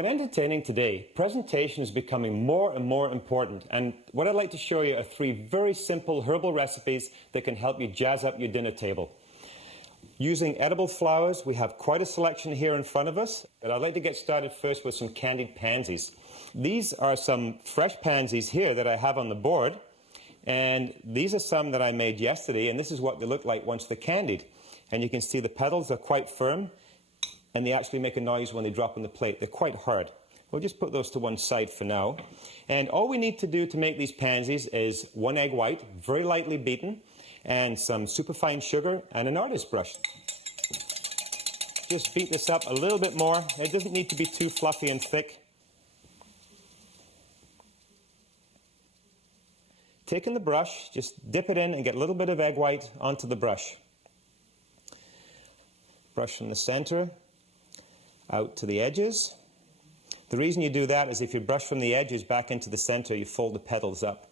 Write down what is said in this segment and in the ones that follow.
When entertaining today, presentation is becoming more and more important, and what I'd like to show you are 3 very simple herbal recipes that can help you jazz up your dinner table. Using edible flowers, we have quite a selection here in front of us, and I'd like to get started first with some candied pansies. These are some fresh pansies here that I have on the board, and these are some that I made yesterday, and this is what they look like once they're candied. And you can see the petals are quite firm, and they actually make a noise when they drop on the plate. They're quite hard. We'll just put those to one side for now. And all we need to do to make these pansies is 1 egg white, very lightly beaten, and some superfine sugar and an artist brush. Just beat this up a little bit more. It doesn't need to be too fluffy and thick. Taking the brush, just dip it in and get a little bit of egg white onto the brush. Brush from the center out to the edges. The reason you do that is if you brush from the edges back into the center, you fold the petals up.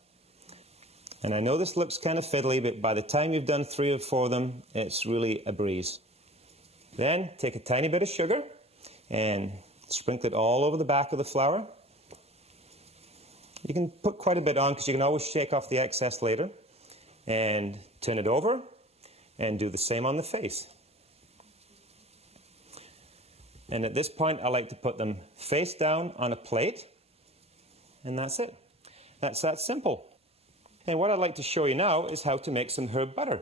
And I know this looks kind of fiddly, but by the time you've done 3 or 4 of them, it's really a breeze. Then take a tiny bit of sugar and sprinkle it all over the back of the flower. You can put quite a bit on because you can always shake off the excess later. And turn it over and do the same on the face. And at this point, I like to put them face down on a plate, and that's it. That's that simple. And what I'd like to show you now is how to make some herb butter.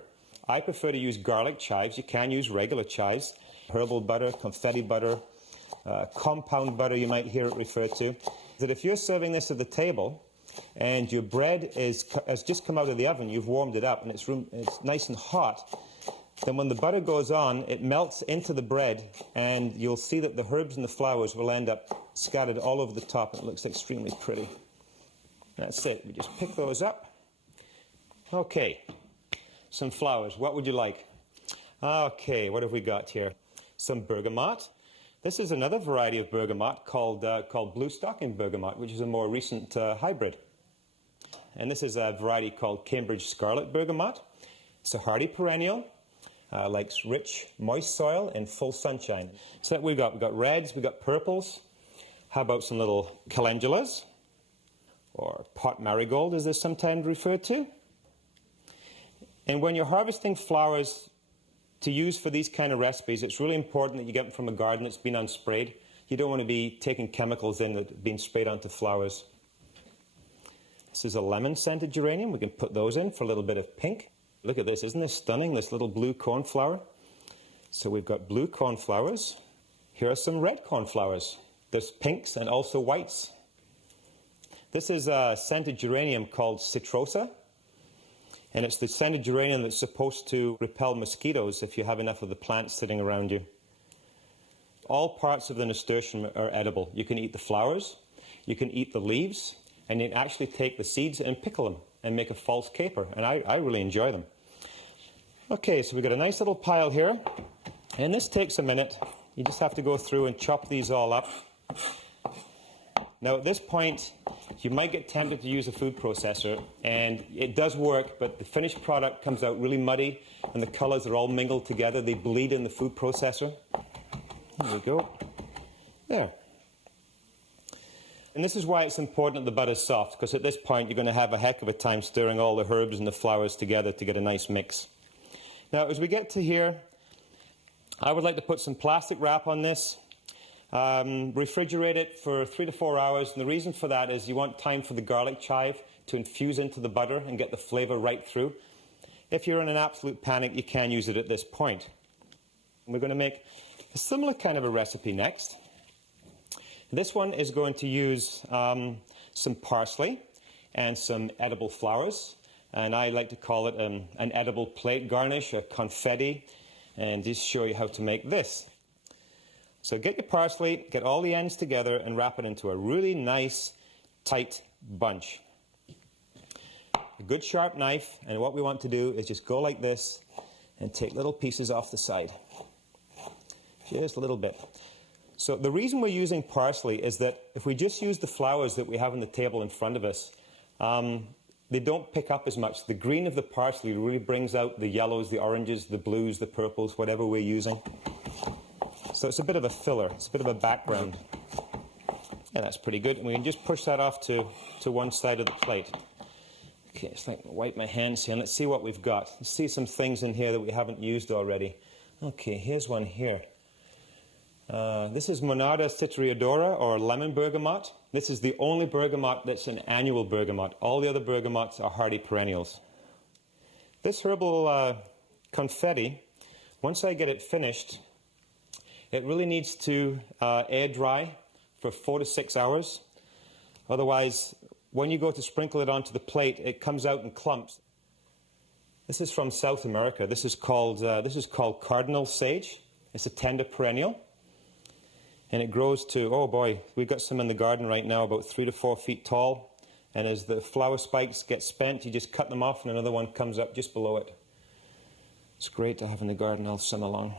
I prefer to use garlic chives. You can use regular chives. Herbal butter, confetti butter, compound butter you might hear it referred to. That if you're serving this at the table and your bread has just come out of the oven, you've warmed it up and it's nice and hot, then when the butter goes on, it melts into the bread, and you'll see that the herbs and the flowers will end up scattered all over the top, and it looks extremely pretty. That's it. We just pick those up. Okay, some flowers. What would you like? Okay, what have we got here? Some bergamot. This is another variety of bergamot called blue stocking bergamot, which is a more recent hybrid. And this is a variety called Cambridge scarlet bergamot. It's a hardy perennial. Likes rich, moist soil and full sunshine. So that we've got reds, we've got purples. How about some little calendulas, or pot marigold as they're sometimes referred to? And when you're harvesting flowers to use for these kind of recipes, it's really important that you get them from a garden that's been unsprayed. You don't want to be taking chemicals in that have been sprayed onto flowers. This is a lemon-scented geranium. We can put those in for a little bit of pink. Look at this, isn't this stunning, this little blue cornflower? So we've got blue cornflowers. Here are some red cornflowers. There's pinks and also whites. This is a scented geranium called citrosa. And it's the scented geranium that's supposed to repel mosquitoes if you have enough of the plants sitting around you. All parts of the nasturtium are edible. You can eat the flowers, you can eat the leaves, and you can actually take the seeds and pickle them and make a false caper. And I really enjoy them. Okay, so we've got a nice little pile here, and this takes a minute. You just have to go through and chop these all up. Now at this point, you might get tempted to use a food processor, and it does work, but the finished product comes out really muddy, and the colors are all mingled together. They bleed in the food processor. There we go. There. And this is why it's important that the butter's soft, because at this point you're going to have a heck of a time stirring all the herbs and the flowers together to get a nice mix. Now, as we get to here, I would like to put some plastic wrap on this, refrigerate it for 3 to 4 hours, and the reason for that is you want time for the garlic chive to infuse into the butter and get the flavor right through. If you're in an absolute panic, you can use it at this point. And we're going to make a similar kind of a recipe next. This one is going to use some parsley and some edible flowers. And I like to call it an edible plate garnish, or confetti, and just show you how to make this. So get your parsley, get all the ends together, and wrap it into a really nice, tight bunch. A good sharp knife, and what we want to do is just go like this and take little pieces off the side. Just a little bit. So the reason we're using parsley is that if we just use the flowers that we have on the table in front of us, they don't pick up as much. The green of the parsley really brings out the yellows, the oranges, the blues, the purples, whatever we're using. So it's a bit of a filler. It's a bit of a background. Yeah, that's pretty good. And we can just push that off to one side of the plate. Okay, it's like wipe my hands here. And let's see what we've got. Let's see some things in here that we haven't used already. Okay, here's one here. This is Monarda citriodora, or lemon bergamot. This is the only bergamot that's an annual bergamot. All the other bergamots are hardy perennials. This herbal confetti, once I get it finished, it really needs to air dry for 4 to 6 hours. Otherwise, when you go to sprinkle it onto the plate, it comes out in clumps. This is from South America. This is called Cardinal Sage. It's a tender perennial. And it grows to, oh boy, we've got some in the garden right now, about 3 to 4 feet tall. And as the flower spikes get spent, you just cut them off and another one comes up just below it. It's great to have in the garden all summer long.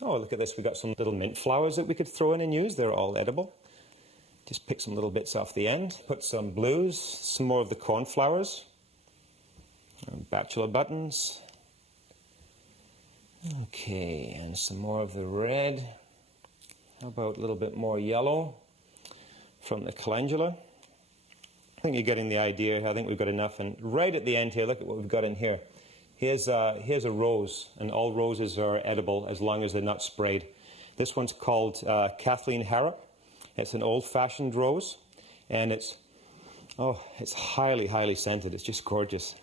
Oh, look at this. We've got some little mint flowers that we could throw in and use. They're all edible. Just pick some little bits off the end. Put some blues, some more of the cornflowers, bachelor buttons. Okay, and some more of the red. How about a little bit more yellow from the calendula? I think you're getting the idea. I think we've got enough. And right at the end here, look at what we've got in here. Here's a rose, and all roses are edible as long as they're not sprayed. This one's called Kathleen Harrop. It's an old-fashioned rose, and it's highly, highly scented. It's just gorgeous.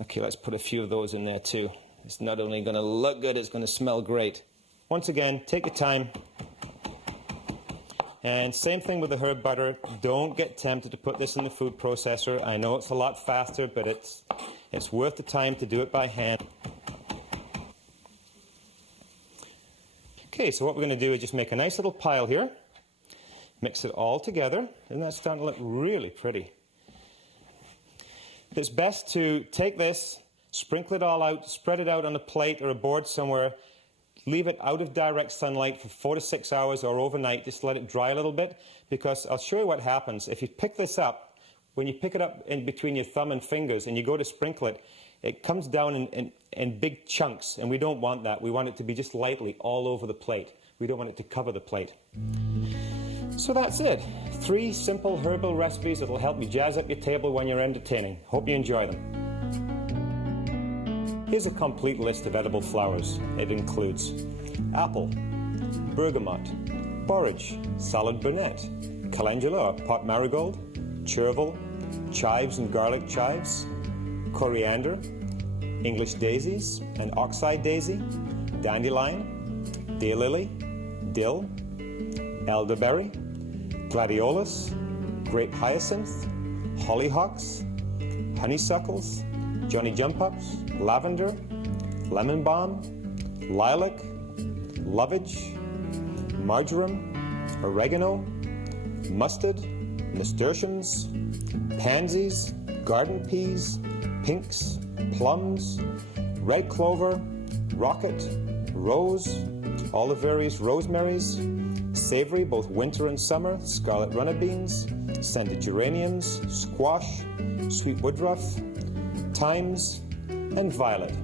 Okay, let's put a few of those in there too. It's not only going to look good, it's going to smell great. Once again, take your time. And same thing with the herb butter. Don't get tempted to put this in the food processor. I know it's a lot faster, but it's worth the time to do it by hand. Okay, so what we're going to do is just make a nice little pile here. Mix it all together, and that's starting to look really pretty. It's best to take this, sprinkle it all out, spread it out on a plate or a board somewhere. Leave it out of direct sunlight for 4 to 6 hours or overnight. Just let it dry a little bit, because I'll show you what happens. If you pick this up, when you pick it up in between your thumb and fingers and you go to sprinkle it, it comes down in big chunks, and we don't want that. We want it to be just lightly all over the plate. We don't want it to cover the plate. So that's it. 3 simple herbal recipes that will help you jazz up your table when you're entertaining. Hope you enjoy them. Here's a complete list of edible flowers. It includes apple, bergamot, borage, salad burnet, calendula or pot marigold, chervil, chives and garlic chives, coriander, English daisies and oxeye daisy, dandelion, daylily, dill, elderberry, gladiolus, grape hyacinth, hollyhocks, honeysuckles, Johnny jump-ups, lavender, lemon balm, lilac, lovage, marjoram, oregano, mustard, nasturtiums, pansies, garden peas, pinks, plums, red clover, rocket, rose, all the various rosemaries, savory, both winter and summer, scarlet runner beans, scented geraniums, squash, sweet woodruff, thymes, and violet.